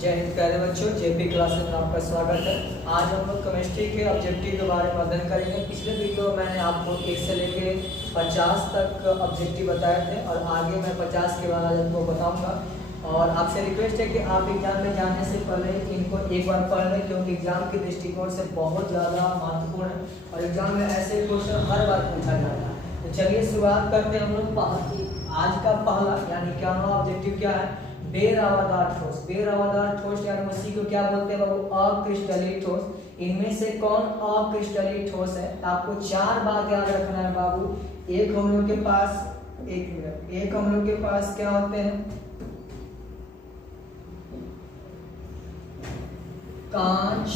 जय हिंद प्यारे बच्चों, जेपी क्लासेस में आपका स्वागत है। आज हम लोग केमिस्ट्री के ऑब्जेक्टिव के बारे में अध्ययन करेंगे। पिछले वीडियो में मैंने आपको 1 से लेके 50 तक ऑब्जेक्टिव बताए थे और आगे मैं 50 के बाद आपको बताऊंगा। और आपसे रिक्वेस्ट है कि आप एग्जाम में जाने से पहले इनको एक बार पढ़ लें, क्योंकि एग्जाम के दृष्टिकोण से बहुत ज़्यादा महत्वपूर्ण है और एग्जाम में ऐसे क्वेश्चन हर बार पूछा जाता है। तो चलिए शुरुआत करते हैं हम लोग। आज का पहला यानी क्या ऑब्जेक्टिव क्या है? बेरवादार ठोस। बेरवादार ठोस यानी उसी को क्या बोलते हैं बाबू? अक्रिस्टलीय ठोस। इनमें से कौन अक्रिस्टलीय ठोस है? आपको 4 बात याद रखना है बाबू। एक हम लोग के पास क्या होते हैं? कांच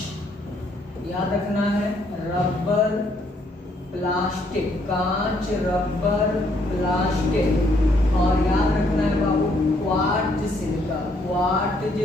याद रखना है, रबर, प्लास्टिक। कांच, रबर, प्लास्टिक। और याद रखना है बाबू क्वार्ट्ज सिलिका। क्वार्ट्ज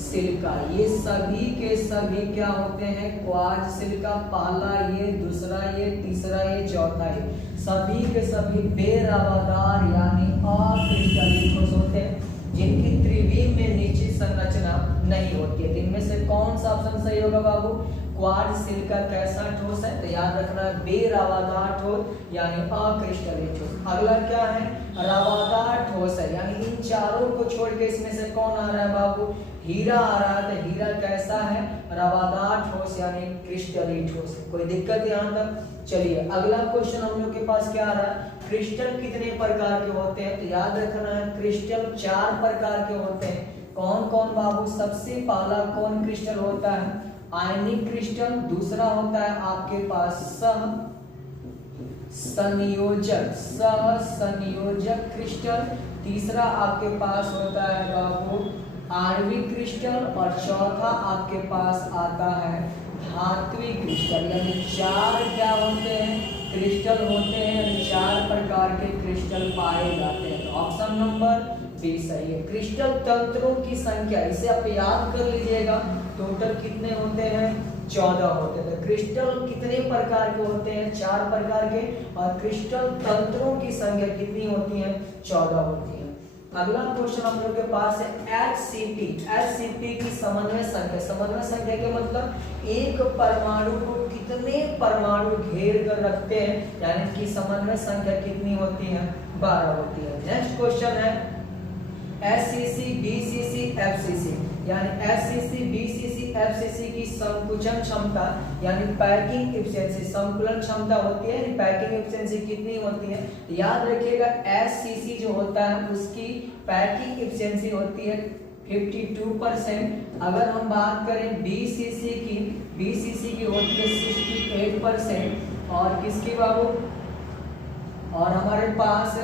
सिलिका ये सभी के सभी क्या होते हैं? Quartz silica. पहला ये, दूसरा ये, तीसरा ये, चौथा ये, सभी के सभी बेरवादार यानी अक्रिस्टलीय ठोस होते हैं, जिनकी त्रिविम में निश्चित संरचना नहीं होती है। इनमें से कौन सा ऑप्शन सही होगा बाबू? क्वार्ट्ज सिलिका कैसा ठोस है? तो याद रखना है बेरवादार ठोस यानी अक्रिस्टलीय ठोस। अगला क्या है? रवादार ठोस है, यानी इन चारों को छोड़ के इसमें से कौन आ रहा है बाबू? हीरा आ रहा है। तो हीरा कैसा है? रवादार ठोस यानी क्रिस्टलीय ठोस। कोई दिक्कत यहाँ तक? चलिए अगला क्वेश्चन हम लोग के पास क्या आ रहा है? क्रिस्टल कितने प्रकार के होते हैं? तो याद रखना है क्रिस्टल 4 प्रकार के होते हैं। कौन कौन बाबू? सबसे पहला कौन क्रिस्टल होता है? आयनिक क्रिस्टल। दूसरा होता है आपके पास संयोजक क्रिस्टल। तीसरा आपके पास होता है बाबू आणविक क्रिस्टल। और चौथा आपके पास आता है धात्विक क्रिस्टल। यानी 4 क्या होते हैं? क्रिस्टल होते हैं। 4 प्रकार के क्रिस्टल पाए जाते हैं। तो ऑप्शन नंबर बी सही है। क्रिस्टल तंत्रों की संख्या, इसे आप याद कर लीजिएगा, टोटल कितने होते हैं? 14 होते हैं। तो क्रिस्टल कितने प्रकार के होते हैं? 4 प्रकार के। और क्रिस्टल तंत्रों की संख्या कितनी होती है? 14 होती है। अगला क्वेश्चन हम लोग के पास है HCP की समन्वय संख्या। समन्वय संख्या के मतलब एक परमाणु को कितने परमाणु घेर कर रखते हैं, यानी कि समन्वय संख्या कितनी होती है? 12 होती है। नेक्स्ट क्वेश्चन है SCC, BCC, FCC, यानी SCC, BCC, FCC की संकुचन क्षमता यानी पैकिंग एफिशिएंसी, संकुलन क्षमता होती है, पैकिंग एफिशिएंसी कितनी होती है? याद रखिएगा SCC जो होता है उसकी पैकिंग एफिशिएंसी होती है 52%। अगर हम बात करें BCC की होती है 68%। और किसकी बाबू? और हमारे पास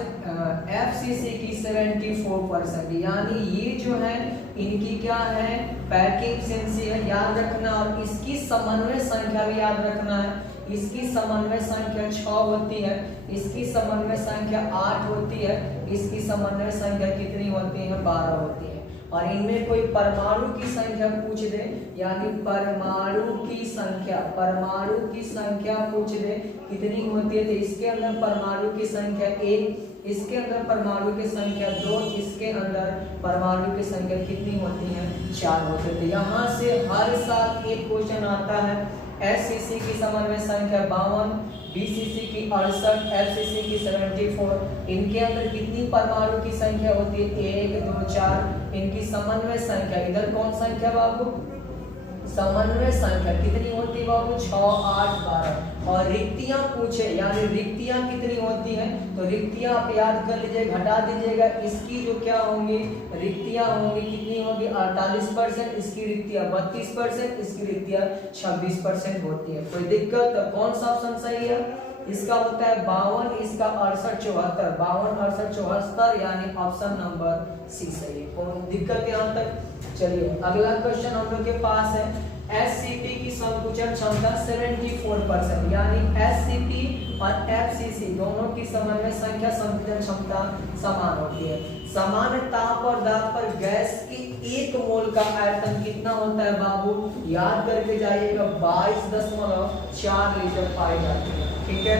FCC की 74%। यानी ये जो है इनकी क्या है? पैकिंग एफिशिएंसी है, याद रखना। और इसकी समन्वय संख्या भी याद रखना है। इसकी समन्वय संख्या 6 होती है, इसकी समन्वय संख्या 8 होती है, इसकी समन्वय संख्या कितनी होती है? 12 होती है। और इनमें कोई परमाणु की संख्या पूछ दे, यानी परमाणु की संख्या पूछ दे कितनी होती है? तो इसके अंदर परमाणु की संख्या 1, इसके अंदर परमाणु की संख्या 2, इसके अंदर परमाणु की संख्या कितनी होती है? 4 होती है। तो यहाँ से हर साल एक क्वेश्चन आता है। SCC की समन्वय संख्या 52, BCC की 68, FCC की 74। इनके अंदर कितनी परमाणु की संख्या होती है? 1, 2, 4। इनकी समन्वय संख्या, इधर कौन संख्या बाबू? समन्वय संख्या कितनी होती है बाबू? 6, 8, 12। और रिक्तियां पूछे, यानी रिक्तियां कितनी होती हैं? तो रिक्तियां आप याद कर लीजिए, घटा दीजिएगा। इसकी जो क्या होंगी? रिक्तियां होंगी कितनी होगी? 48%। इसकी रिक्तियां 32%, इसकी रिक्तियां 26% होती है। कोई दिक्कत? तो कौन सा ऑप्शन सही है? इसका होता है 52, इसका 68, 74। 52, 68, 74 यानी ऑप्शन नंबर सी सही है। कौन दिक्कत यहाँ तक? चलिए अगला क्वेश्चन हम लोग के पास है SCP की संकुचन क्षमता 74%। यानी SCP और FCC दोनों की समन्वय संख्या, संकुचन क्षमता समान होती है। समान ताप और दाब पर गैस की 1 मोल का आयतन कितना होता है बाबू? याद करके जाइएगा, 22.4 लीटर पाई जाती है। ठीक है।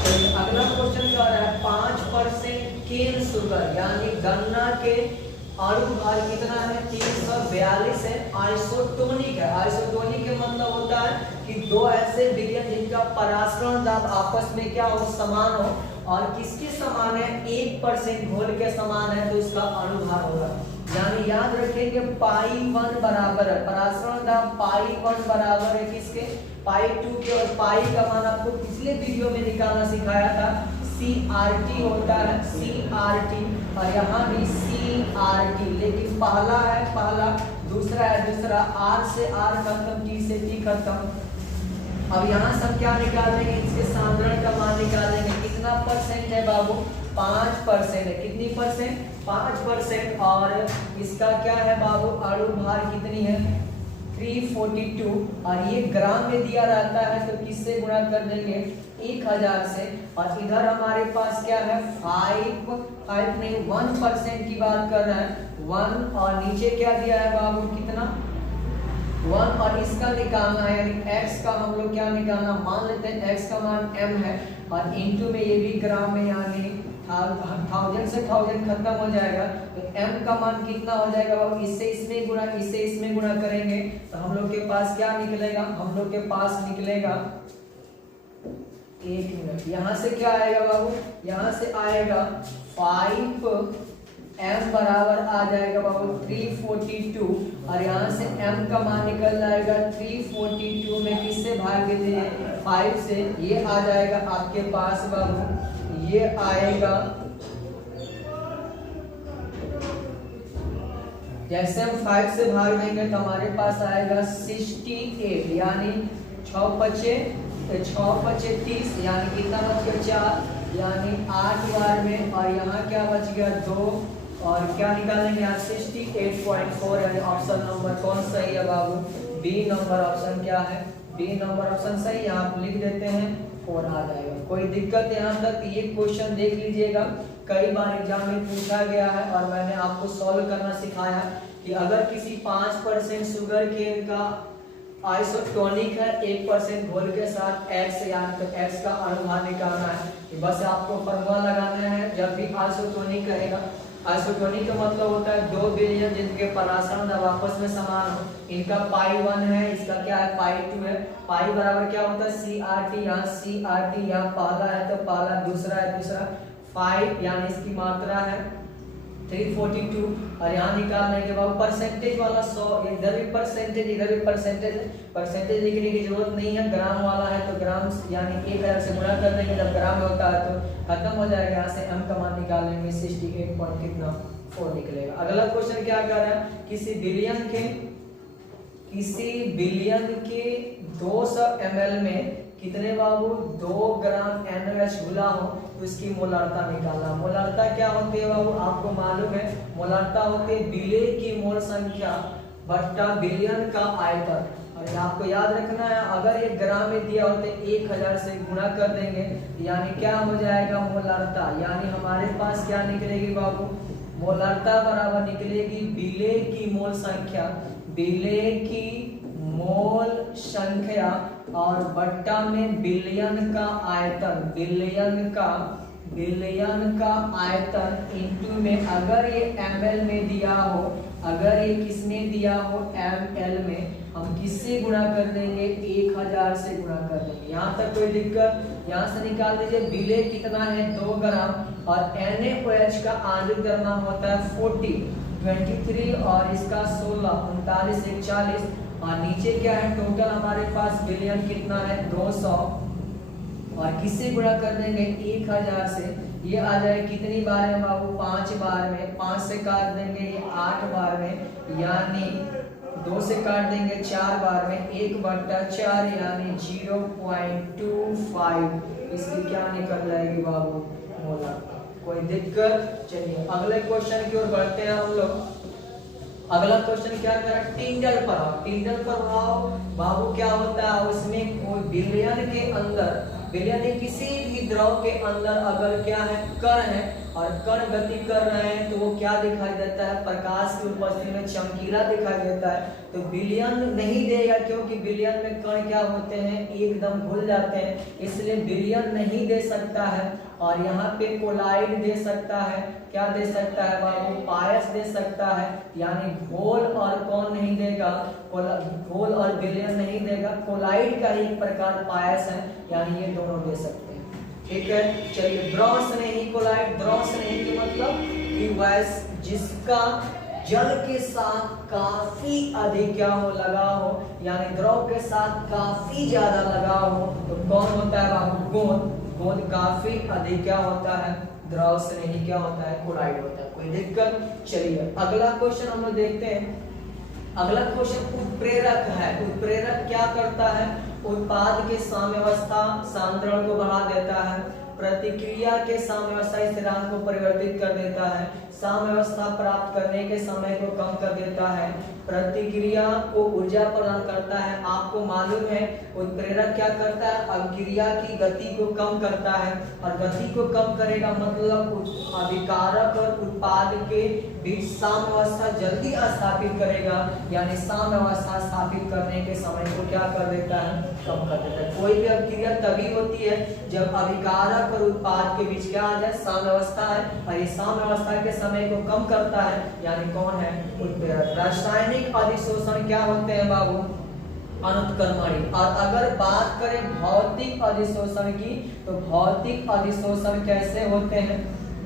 तो अगला क्वेश्चन क्या है? 5% केन शुगर यानी गन्ना के अणु भार कितना है? 300 42 है, आइसोटोनिक है। आइसोटोनिक के मतलब होता है कि दो ऐसे विलयन जिनका परासरण दाब आपस में क्या हो, समान हो, और किसके समान है, 1% घोल के समान है, तो इसका अणुभार होगा। यानी याद रखेंगे पाई 1 बराबर है, परासरण दाब पाई 1 बराबर है किसके, पाई 2 के। और पाई का मान आपको पिछले वीडियो में निकालना सिखाया था, CRT होता है, CRT, और यहाँ भी CRT, लेकिन पहला है पहला, दूसरा है दूसरा, R से R खत्म, T से T खत्म। अब यहाँ सब क्या निकालेंगे, इसके साधारण का मान निकालेंगे। कितना परसेंट है बाबू, 5% है। कितनी परसेंट, 5%। और इसका क्या है बाबू, अणु भार कितनी है, 342, और ये ग्राम में दिया रहता है, तो किससे गुणा कर देंगे, 1000 से। और इधर हमारे पास क्या है, 1% की बात कर रहे हैं, 1, और नीचे क्या दिया है बाबू, कितना, 1, और इसका निकालना है, यानी x का हम लोग क्या निकालना, मान लेते हैं x का मान m है, और इनटू में ये भी ग्राम में, यानी 1000 से 1000 खत्म हो जाएगा, तो m का मान कितना हो जाएगा बाबू, इससे इसमें गुणा, इससे इसमें गुणा करेंगे, तो हम लोग के पास क्या निकलेगा, हम लोग के पास निकलेगा, 1 मिनट, यहाँ से क्या आएगा बाबू, यहाँ से आएगा 5, m बराबर आ जाएगा बाबू 342, और यहाँ से m का मान निकल जाएगा 342 में किससे भाग दीजिए, 5 से, ये आ जाएगा आपके पास बाबू, ये आएगा, जैसे हम 5 से भाग देंगे तो हमारे पास आएगा 68, यानी 6 पचे 30, यानी कितना बच गया, 4, यानी 8 बार में, और यहाँ क्या बच गया, 2, और क्या निकालेंगे यहाँ 68.4, यानी ऑप्शन नंबर कौन सही है बाबू, बी नंबर ऑप्शन क्या है, बी नंबर ऑप्शन सही, यहाँ आप लिख देते हैं 4 आ जाएगा। कोई दिक्कत यहाँ तक, ये क्वेश्चन देख लीजिएगा, कई बार एग्जाम में पूछा गया है, और मैंने आपको सॉल्व करना सिखाया कि अगर किसी 5% शुगर केन का आइसोटोनिक है 1% घोल के साथ x, यानी तो x का अणुभार निकालना है, बस आपको फॉर्मूला लगाना है। जब भी आइसोटोनिक कहेगा, आइसोटोनिक का मतलब होता है दो विलयन जिनके परासरण दाब आपस में समान हो, इनका पाई 1 है, इसका क्या है, पाई 2 है। पाई बराबर क्या होता है, CRT, यहाँ CRT, यहाँ पहला है तो पहला, दूसरा है दूसरा, 5, यानी इसकी मात्रा है 342, और यहाँ निकालने के बाद परसेंटेज वाला 100, इधर भी परसेंटेज, इधर भी परसेंटेज है, परसेंटेज लिखने की जरूरत नहीं है, ग्राम वाला है तो ग्राम, यानी 1000 से गुणा कर देंगे, जब ग्राम में होता है तो खत्म हो जाएगा। यहाँ से m का मान निकालेंगे, 68 पॉइंट कितना 4 निकलेगा। अगला क्वेश्चन क्या कर रहा है, किसी बिलियन के 200 ml में कितने बाबू, 2 ग्राम NaOH घुला हो, तो इसकी मोलारता निकालना। मोलारता क्या होती है बाबू, आपको मालूम है, मोलारता होती है विलेय की मोल संख्या बट्टा बिलियन का आयतन। और आपको याद रखना है, अगर ये ग्राम में दिया होते 1000 से गुणा कर देंगे, यानी क्या हो जाएगा, मोलारता, यानी हमारे पास क्या निकलेगी बाबू, मोलारता बराबर निकलेगी विलेय की मोल संख्या, विलेय की मोल संख्या, और बट्टा में बिलियन का आयतन, बिलियन का आयतन, इनटू में अगर ये ml में दिया हो, अगर ये किस में दिया हो, ml में, हम किससे गुणा कर देंगे, 1000 से गुणा कर देंगे। यहाँ तक कोई दिक्कत, यहाँ से निकाल दीजिए, विलेय कितना है, 2 ग्राम, और NaOH का आणविक द्रव्यमान होता है 23, और इसका 16, 39, 41, और नीचे क्या है, टोटल हमारे पास बिलियन कितना है, 200, और किससे गुणा कर देंगे, 1000 से, ये आ जाए कितनी बार है बाबू, 5 बार में, 5 से काट देंगे ये 8 बार में, यानी 2 से काट देंगे 4 बार में, 1/4, यानी 0.25, इसकी क्या निकल जाएगी बाबू, मोलर। कोई दिक्कत, चलिए अगले क्वेश्चन की ओर बढ़ते हैं हम लोग। अगला क्वेश्चन क्या कर, टिंडल प्रभाव। टिंडल प्रभाव बाबू क्या होता है, उसमें कोई विलयन के अंदर, विलयन किसी भी द्रव के अंदर अगर क्या है, कण है, और कण गति कर रहे हैं तो वो क्या दिखाई देता है, प्रकाश की उपस्थिति में चमकीला दिखाई देता है। तो विलयन नहीं देगा क्योंकि विलयन में कण क्या होते हैं, एकदम घुल जाते हैं, इसलिए विलयन नहीं दे सकता है। और यहाँ पे कोलाइड दे सकता है, क्या दे सकता है बाबू, पायस दे सकता है, यानी घोल और कौन नहीं देगा, घोल और विलयन नहीं देगा, कोलाइड का ही एक प्रकार पायस है, यानी ये दोनों दे सकते हैं। ठीक है, चलिए द्रव स्नेही कोलाइड, द्रव स्नेही के मतलब कि वैसे जिसका जल के साथ काफी अधिक क्या हो, लगाव हो, यानी द्रव के साथ काफी ज्यादा लगाव हो, तो कौन होता है बाबू, गोंद। गोंद काफी अधिक क्या होता है, द्रव स्नेही क्या होता है, कोलाइड होता है। कोई दिक्कत? चलिए अगला क्वेश्चन हम लोग देखते हैं। अगला क्वेश्चन उत्प्रेरक है। उत्प्रेरक क्या करता है, उत्पाद के साम्यावस्था सांद्रण को बढ़ा देता है, प्रतिक्रिया के साम्यावस्था स्थिरांक को परिवर्तित कर देता है, साम्यावस्था प्राप्त करने के समय को कम कर देता है, प्रतिक्रिया को ऊर्जा प्रदान करता है। आपको मालूम है उत्प्रेरक क्या करता है, अभिक्रिया की गति को कम करता है, और गति को कम करेगा मतलब अभिकारक और उत्पाद के बीच साम्यावस्था जल्दी स्थापित करेगा, यानी साम्यावस्था स्थापित करने के समय को क्या कर देता है, कम कर देता है। कोई भी अभिक्रिया तभी होती है जब अभिकारक और उत्पाद के बीच क्या आ जाए, साम्यावस्था है, और ये साम्यावस्था के समय को कम करता है, यानी कौन है, उत्प्रेरक। रासायनिक अधिशोषण क्या होते हैं बाबू, अनुत्क्रमणी। और अगर बात करें भौतिक अधिशोषण की, तो भौतिक अधिशोषण कैसे होते हैं,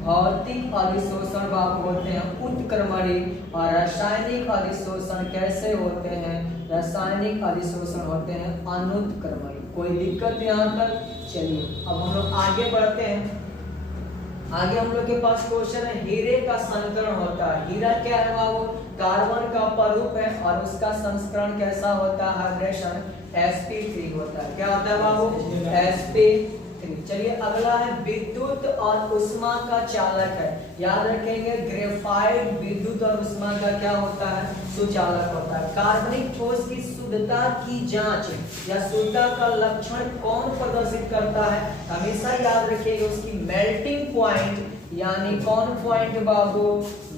भौतिक अधिशोषण बाबू होते हैं उत्क्रमणी, और रासायनिक अधिशोषण कैसे होते हैं, रासायनिक अधिशोषण होते हैं अनुत्क्रमणी। कोई दिक्कत यहाँ तक? चलिए अब हम लोग आगे बढ़ते हैं। आगे हम लोग के पास क्वेश्चन है, हीरे का संस्करण होता है। हीरा क्या है बाबू, कार्बन का पररूप है, और उसका संस्करण कैसा होता है, हाइड्रेशन sp3 होता है। क्या होता है बाबू, sp3। चलिए अगला है विद्युत और उष्मा का चालक है। याद रखेंगे ग्रेफाइट विद्युत और उष्मा का क्या होता है, सुचालक होता है। कार्बनिक ठोस की शुद्धता की जांच या शुद्धता का लक्षण कौन प्रदर्शित करता है, हमेशा याद रखिएगा उसकी मेल्टिंग पॉइंट, यानी कौन पॉइंट बाबू,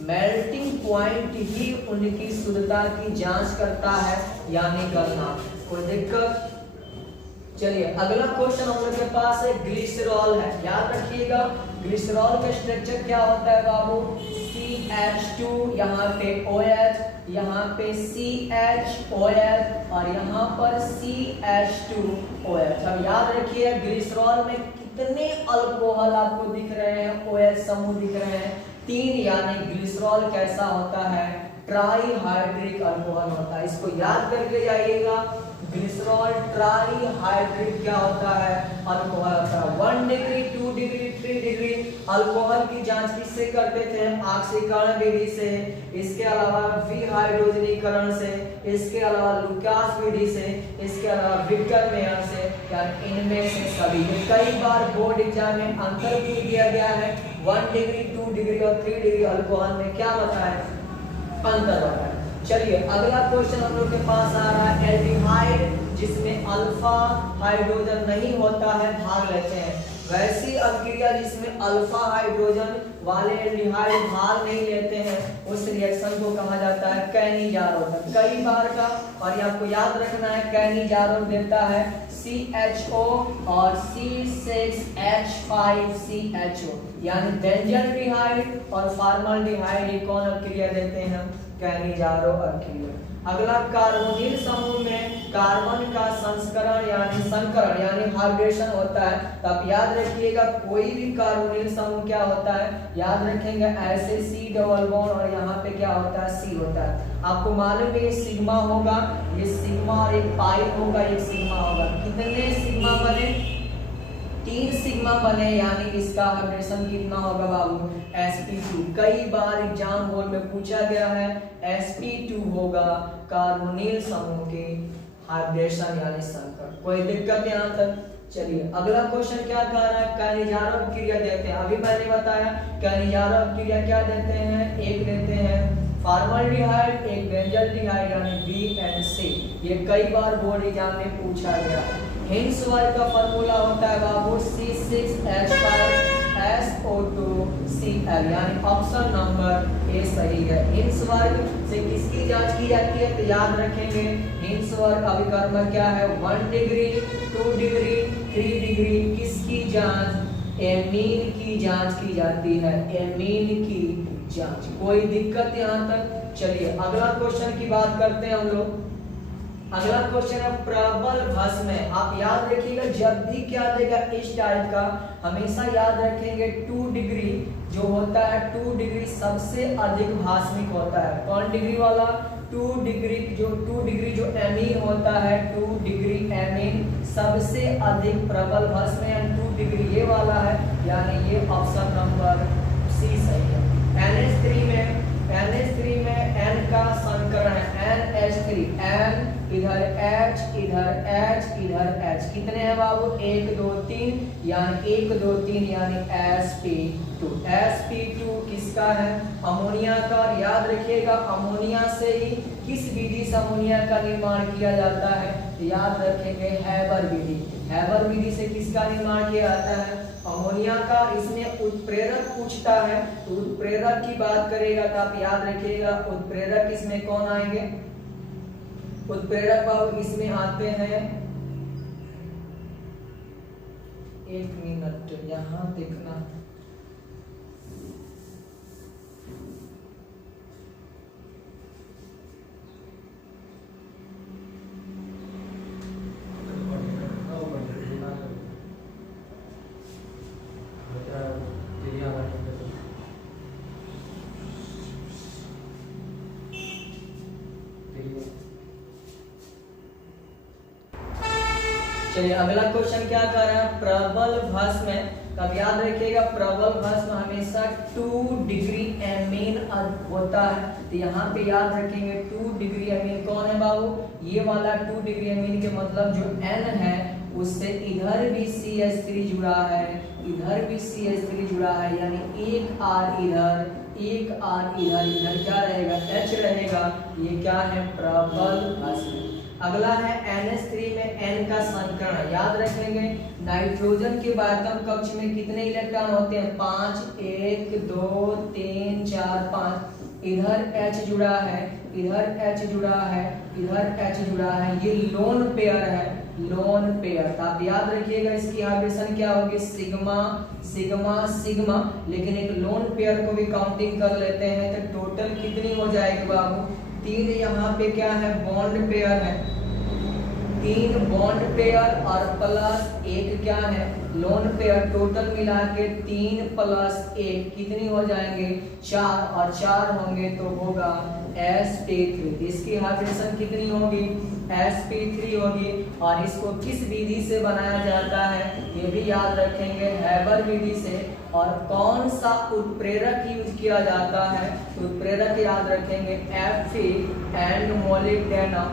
मेल्टिंग पॉइंट ही उनकी शुद्धता की जांच करता है, यानी गलनांक। कोई दिक्कत? चलिए अगला क्वेश्चन हम लोग के पास है ग्लिसरॉल है। याद रखिएगा ग्लिसरॉल का स्ट्रक्चर क्या होता है बाबू, CH2, यहाँ पे OH, यहाँ पे CHOL, और यहाँ पर CH2OH। अब याद रखिए ग्लिसरॉल में कितने अल्कोहल आपको दिख रहे हैं, OH समूह दिख रहे हैं 3, यानी ग्लिसरॉल कैसा होता है, ट्राईहाइड्रिक अल्कोहल होता है। इसको याद करके जाइएगा, ग्लिसरॉल ट्राईहाइड्रिक क्या होता है, अल्कोहल होता है। 1 डिग्री 2 डिग्री 3 डिग्री अल्कोहल की जांच किससे करते थे, ऑक्सीकरण विधि से, इसके अलावा विहाइड्रोजनीकरण से, इसके अलावा लुकास विधि से, इसके अलावा विक्टर मेयर से, यानी इनमें से सभी। कई बार बोर्ड एग्जाम में अंतर भी दिया गया है, 1 डिग्री 2 डिग्री और 3 डिग्री अल्कोहल में क्या बताया, अंतर बताया। चलिए अगला क्वेश्चन हम लोग के पास आ रहा है एल्डिहाइड, जिसमें अल्फा हाइड्रोजन नहीं होता है, भाग लेते हैं। वैसी अभिक्रिया जिसमें अल्फा हाइड्रोजन वाले एल्डिहाइड भाग नहीं लेते हैं, उस रिएक्शन को कहा जाता है कैनिजारों। कई बार का, और ये आपको याद रखना है, कैनिजारों देता है CHO और C6H5CHO, यानी बेंजल्डिहाइड और फॉर्मल्डिहाइड, ये कौन अभिक्रिया देते हैं, कैनिजारों अभिक्रिया। अगला कार्बोनिल समूह में कार्बन का संस्करण यानी संकरण यानी हाइब्रिडेशन होता है। तो आप याद रखिएगा कोई भी कार्बोनिल समूह क्या होता है, याद रखेंगे ऐसे C डबल बॉन्ड, और यहाँ पे क्या होता है, C होता है। आपको मालूम है ये सिग्मा होगा, ये सिग्मा, और एक पाई होगा, एक सिग्मा होगा। कितने सिग्मा बने, 3 सिग्मा बने, यानी इसका हाइब्रिडेशन कितना होगा बाबू, sp2। कई बार एग्जाम बोर्ड में पूछा गया है, sp2 होगा कार्बोनिल समूह के हाइब्रिडेशन यानी संकर। कोई दिक्कत यहाँ तक? चलिए अगला क्वेश्चन क्या कह रहा है, कैनिजारों अभिक्रिया देते हैं। अभी मैंने बताया कैनिजारों अभिक्रिया क्या देते हैं, एक देते हैं फॉर्मल्डिहाइड एक बेंजल्डिहाइड यानी BNC। ये कई बार बोर्ड एग्जाम में पूछा गया। हिंस वर्ग का फॉर्मूला होता है बाबू C6H5SO2Cl, यानी ऑप्शन नंबर ए सही है। हिंस वर्ग से किसकी जांच की जाती है तो याद रखेंगे हिंस वर्ग अभिकर्मक क्या है 1 डिग्री 2 डिग्री 3 डिग्री। किसकी जांच एमीन की जांच की जाती है, एमीन की जांच। कोई दिक्कत यहाँ तक? चलिए अगला क्वेश्चन की बात करते हैं हम लोग। अगला क्वेश्चन है प्रबल भस्म में। आप याद रखिएगा जब भी क्या देगा इस टाइप का हमेशा याद रखेंगे 2 डिग्री जो होता है 2 डिग्री सबसे अधिक भास्मिक होता है। कौन डिग्री वाला 2 डिग्री जो एमीन होता है 2 डिग्री एमीन सबसे अधिक प्रबल भस्म यानी 2 डिग्री ये वाला है, यानी ये ऑप्शन नंबर सी सही है। NH3 में N का संकरण है NH3, N इधर H इधर H इधर H। कितने हैं बाबू 1 2 3 यानी 1 2 3 यानी sp2। sp2 किसका है अमोनिया का। याद रखिएगा अमोनिया से ही किस विधि से अमोनिया का निर्माण किया जाता है याद रखेंगे हैबर विधि। हैबर विधि से किसका निर्माण किया जाता है अमोनिया का। इसमें उत्प्रेरक पूछता है तो उत्प्रेरक की बात करेगा तो आप याद रखिएगा उत्प्रेरक इसमें कौन आएंगे उत्प्रेरक बाबू इसमें आते हैं 1 मिनट यहाँ देखना। चलिए अगला क्वेश्चन क्या कर रहा है प्रबल भस्म में। तब याद रखिएगा प्रबल भस्म हमेशा 2 डिग्री एमीन होता है तो यहाँ पे याद रखेंगे 2 डिग्री एमीन कौन है बाबू ये वाला 2 डिग्री एमीन के मतलब जो N है उससे इधर भी CH3 जुड़ा है इधर भी CH3 जुड़ा है, यानी एक R इधर एक R इधर, इधर क्या रहेगा H रहेगा। ये क्या है प्रबल भस्म। अगला है NH3 में N का संकरण। याद रखेंगे नाइट्रोजन के बातम कक्ष में कितने इलेक्ट्रॉन होते हैं 5 1 2 3 4 5। इधर H जुड़ा है इधर H जुड़ा है इधर H जुड़ा है, ये लोन पेयर है लोन पेयर। तो आप याद रखिएगा इसकी हाइब्रिडेशन क्या होगी सिग्मा सिग्मा सिग्मा। लेकिन एक लोन पेयर को भी काउंटिंग कर लेते हैं तो टोटल कितनी हो जाएगी बाबू 3। यहाँ पे क्या है बॉन्ड पेयर है 3 बॉन्ड पेयर और प्लस 1 क्या है लोन पेयर। टोटल मिला के 3 + 1 कितनी हो जाएंगे 4 और 4 होंगे तो होगा sp3। इसकी हाइब्रिडेशन कितनी होगी sp3 होगी। और इसको किस विधि से बनाया जाता है ये भी याद रखेंगे हैबर विधि से। और कौन सा उत्प्रेरक यूज किया जाता है उत्प्रेरक याद रखेंगे Fe and molybdenum.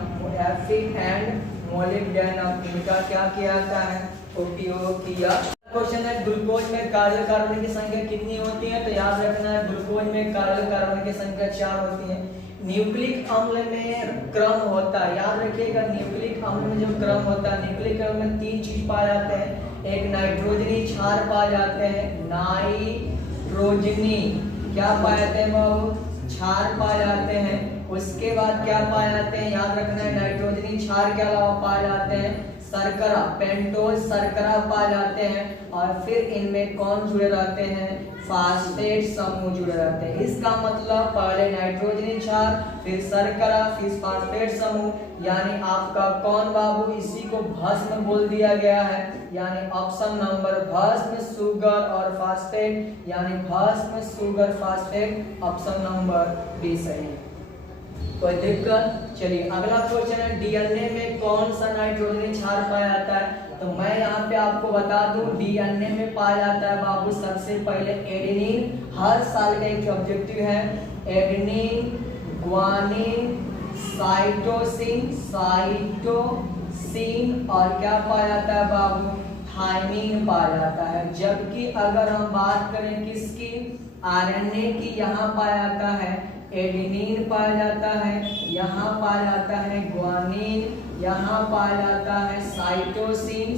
Fe and molybdenum इनका क्या किया जाता है उपयोग किया। क्वेश्चन है ग्लूकोज में कार्बन कार्बन की संख्या कितनी होती है तो याद रखना है ग्लूकोज में कार्बन कार्बन की संख्या 4 होती है। न्यूक्लिक अम्ल में क्रम होता है याद रखिएगा न्यूक्लिक अम्ल में जो क्रम होता है न्यूक्लिक अम्ल में 3 चीज पाए जाते हैं। एक नाइट्रोजनी क्षार पाए जाते हैं नाइट्रोजनी क्या पाए जाते हैं बाबू क्षार पाए जाते हैं। उसके बाद क्या पाए जाते हैं याद रखना है नाइट्रोजनी क्षार के अलावा पाए जाते हैं शर्करा पेंटोज शर्करा पाए जाते हैं। और फिर इनमें कौन जुड़े रहते हैं फास्फेट समूह जुड़े रहते हैं। इसका मतलब पहले नाइट्रोजनी क्षार फिर शर्करा फिर फास्फेट समूह, यानी आपका कौन बाबू इसी को भस्म बोल दिया गया है। यानी ऑप्शन नंबर भस्म शुगर और फास्फेट यानी भस्म sugar phosphate option number B सही है। कोई दिक्कत? चलिए अगला क्वेश्चन है डीएनए में कौन सा नाइट्रोजनी क्षार पाया जाता है। तो मैं यहाँ पे आपको बता दूं डीएनए में पाया जाता है बाबू सबसे पहले एडेनिन। हर साल का एक ऑब्जेक्टिव है एडेनिन ग्वानिन साइटोसिन साइटोसिन और क्या पाया जाता है बाबू थाइमिन पाया जाता है। जबकि अगर हम बात करें किसकी आरएनए की यहाँ पाया जाता है एडेनिन पाया जाता है, यहाँ पाया जाता है ग्वानिन, यहाँ पाया जाता है साइटोसिन,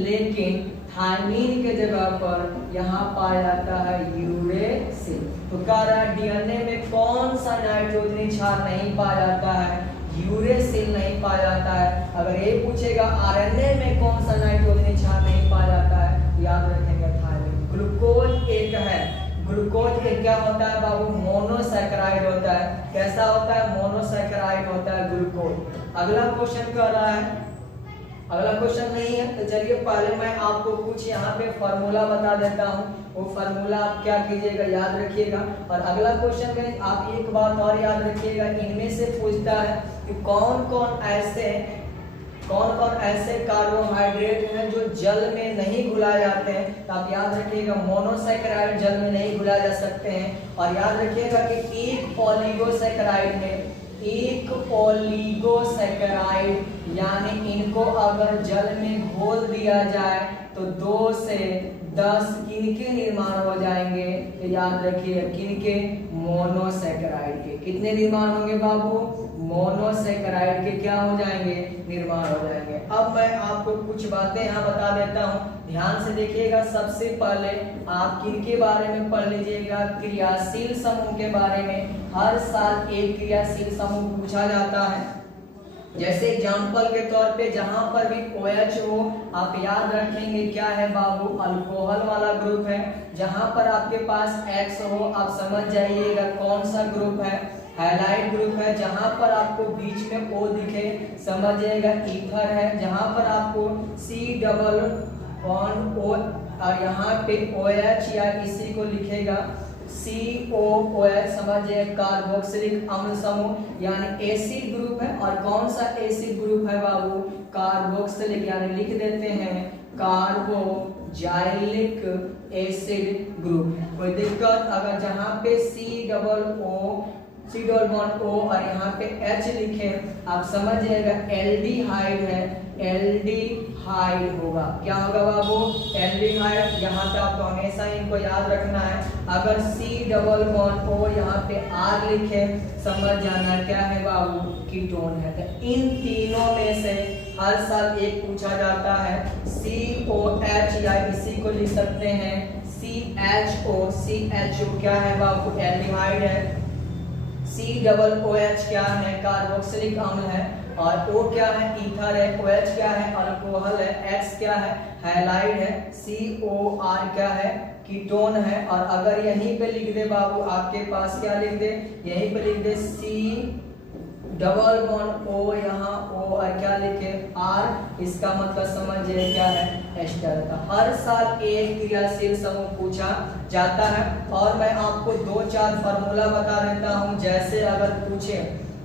लेकिन थायमिन के जगह पर यहाँ पाया जाता है यूरेसिल। तो कह रहा है डीएनए में कौन सा नाइट्रोजनी क्षार नहीं पाया जाता है? यूरेसिल नहीं पाया जाता है। अगर ये पूछेगा आरएनए में कौन सा नाइट्रोजनी क्षार नहीं पाया जाता है, याद रखेंगे थायमिन। ग्लूकोज एक है, ग्लूकोज एक क्या होता है बाबू? मोनोसैकेराइड होता है। कैसा होता है? मोनोसैकेराइड होता है ग्लूकोज। अगला क्वेश्चन कर रहा है, अगला क्वेश्चन नहीं है तो चलिए पहले मैं आपको कुछ यहाँ पे फॉर्मूला बता देता हूँ, वो फॉर्मूला आप क्या कीजिएगा, याद रखिएगा। और अगला क्वेश्चन में आप एक बात और याद रखिएगा, इनमें से पूछता है कि कौन कौन ऐसे कार्बोहाइड्रेट हैं जो जल में नहीं घुलाए जाते हैं। तो आप याद रखिएगा मोनोसैकेराइड जल में नहीं घुलाए जा सकते हैं। और याद रखिएगा कि एक ओलिगोसैकेराइड यानी इनको अगर जल में घोल दिया जाए तो 2 से 10 किनके निर्माण हो जाएंगे? तो याद रखिए किनके? मोनोसैकेराइड के। कितने निर्माण होंगे बाबू? मोनोसैकेराइड के क्या हो जाएंगे? निर्माण हो जाएंगे। अब मैं आपको कुछ बातें यहाँ बता देता हूँ, ध्यान से देखिएगा। सबसे पहले आप किनके बारे में पढ़ लीजिएगा? क्रियाशील समूह के बारे में। हर साल एक क्रियाशील समूह पूछा जाता है। जैसे एग्जाम्पल के तौर पे जहां पर भी OH हो, आप याद रखेंगे क्या है बाबू? अल्कोहल वाला ग्रुप है। जहां पर आपके पास X हो, आप समझ जाइएगा कौन सा ग्रुप है? हैलाइड ग्रुप है। जहां पर आपको बीच में O दिखे, समझिएगा ईथर है। जहां पर आपको C डबल बॉन्ड O और यहाँ पे OH या इसी को लिखेगा COOH, समझिए कार्बोक्सिलिक अम्ल समूह यानी एसिड ग्रुप है। और कौन सा एसिड ग्रुप है बाबू? कार्बोक्सिलिक, यानी लिख देते हैं कार्बोजाइलिक एसिड ग्रुप। कोई दिक्कत? अगर जहाँ पे C डबल बॉन्ड O और यहाँ पे H लिखे, आप समझिएगा एल्डिहाइड है, एल्डिहाइड होगा। क्या होगा बाबू? एल्डिहाइड। यहाँ पे आपको हमेशा इनको याद रखना है। अगर C डबल बॉन्ड O यहाँ पे R लिखे, समझ जाना क्या है बाबू? कीटोन है। तो इन तीनों में से हर साल एक पूछा जाता है। COH या इसी को लिख सकते हैं CHO क्या है बाबू? एल्डिहाइड है। C डबल OH क्या है? कार्बोक्सिलिक अम्ल है। और O क्या है? ईथर है। OH क्या है? अल्कोहल है। X क्या है? हैलाइड है। COR क्या है? कीटोन है। और अगर यहीं पे लिख दे बाबू, आपके पास क्या लिख दे? यहीं पे लिख दे C डबल बॉन्ड O, यहाँ O और क्या लिखे? R। इसका मतलब समझिए क्या है? एस्टर का। हर साल एक क्रियाशील समूह पूछा जाता है। और मैं आपको 2-4 फार्मूला बता देता हूँ। जैसे अगर पूछे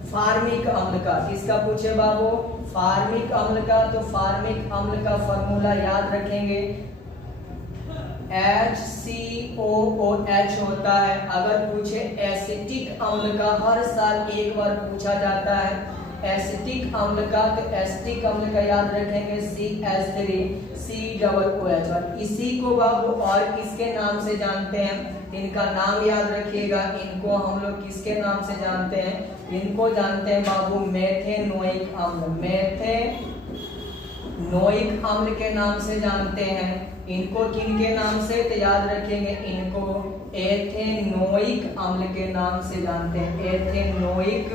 फार्मिक अम्ल का, किसका पूछे बाबू? फार्मिक अम्ल का। तो फार्मिक अम्ल का फार्मूला याद रखेंगे HCOOH होता है। अगर पूछे एसिटिक अम्ल का, हर साल एक बार पूछा जाता है एसिटिक अम्ल का। तो एसिटिक अम्ल का याद रखेंगे CH3COOH। और इसी को बाबू और किसके नाम से जानते हैं? इनका नाम याद रखिएगा। इनको हम लोग किसके नाम से जानते हैं? इनको जानते हैं बाबू मेथेनोइक अम्ल। मेथेनोइक अम्ल के नाम से जानते हैं। इनको किनके नाम से? तो याद रखेंगे इनको एथेनोइक अम्ल के नाम से जानते हैं। एथेनोइक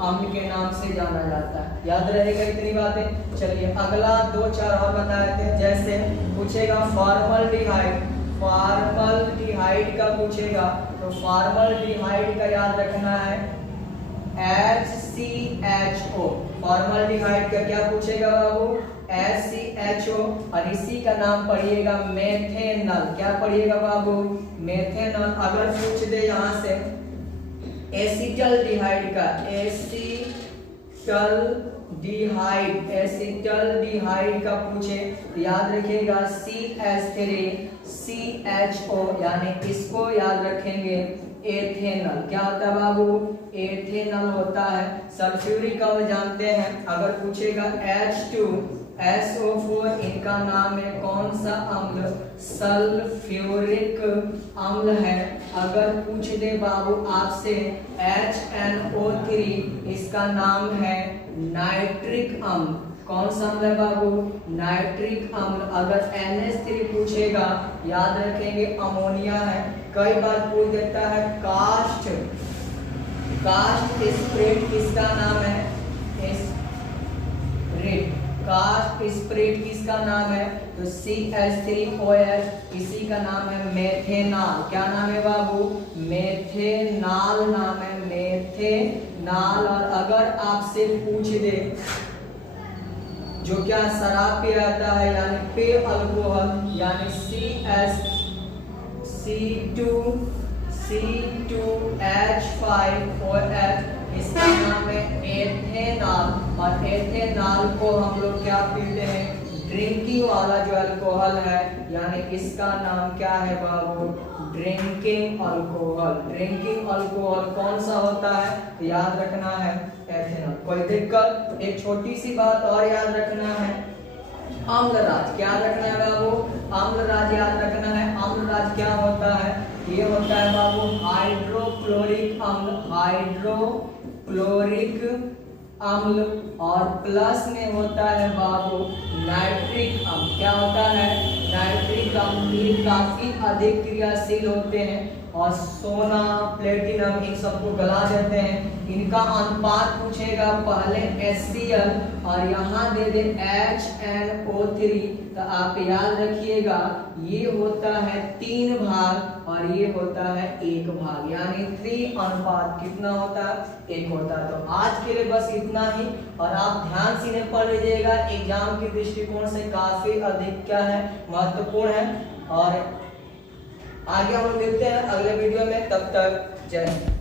अम्ल के नाम से जाना जाता है। याद रहेगा इतनी बातें। चलिए अगला 2-4 और बता देते हैं। जैसे पूछेगा फॉर्मल्डिहाइड, फॉर्मल्डिहाइड का पूछेगा तो फॉर्मल्डिहाइड का याद रखना है HCHO। फॉर्मल्डिहाइड का क्या पूछेगा बाबू? HCHO। और इसी का नाम पढ़िएगा मेथेनॉल। क्या पढ़िएगा बाबू? मेथेनॉल। अगर पूछ दे यहाँ से एसिटल्डिहाइड का, एसिटल्डिहाइड का पूछे तो याद रखिएगा CH3CHO, यानी इसको याद रखेंगे एथेनॉल। क्या होता है बाबू? एथेनॉल होता है। सल्फ्यूरिक अम्ल जानते हैं। अगर पूछेगा SO4 इनका नाम है कौन सा अम्ल? सल्फ्यूरिक अम्ल है। अगर पूछ दे बाबू आपसे HNO3 इसका नाम है नाइट्रिक अम्ल। कौन सा अम्ल है बाबू? नाइट्रिक अम्ल। अगर NH3 पूछेगा याद रखेंगे अमोनिया है। कई बार पूछ देता है कास्ट स्प्रेट किसका नाम है? कास्ट स्प्रेट किसका नाम है? तो CH3OH इसी का नाम है मेथेनॉल। क्या नाम है बाबू? मेथेनॉल नाम है, मेथेनॉल। और अगर आपसे पूछ दे जो क्या शराब पे आता है यानी पे अल्कोहल यानी C2H5OH इसका नाम है एथेनॉल। और एथेनॉल को हम लोग क्या पीते हैं? ड्रिंकिंग वाला जो अल्कोहल है यानी इसका नाम क्या है बाबू? Drinking alcohol. ड्रिंकिंग अल्कोहल कौन सा होता है? तो याद रखना है एथेनॉल। कोई दिक्कत? एक छोटी सी बात और याद रखना है, अम्लराज। क्या रखना है बाबू? अम्लराज याद रखना है। अम्लराज क्या होता है? ये होता है बाबू हाइड्रोक्लोरिक अम्ल, हाइड्रोक्लोरिक अम्ल। और प्लस में होता है बाबू नाइट्रिक अम्ल। क्या होता है? नाइट्रिक अम्ल। ये काफी अधिक क्रियाशील होते हैं और सोना प्लेटिनम इन सबको गला देते हैं। इनका अनुपात पूछेगा पहले HCl और यहाँ दे दे HNO3। तो आप याद रखिएगा ये होता है 3 भाग और ये होता है 1 भाग यानी 3 अनुपात कितना होता है? 1 होता है। तो आज के लिए बस इतना ही और आप ध्यान से इन्हें पढ़ लीजिएगा। एग्जाम के दृष्टिकोण से काफी अधिक क्या है? महत्वपूर्ण है। और आगे हम मिलते हैं अगले वीडियो में, तब तक जय हिंद।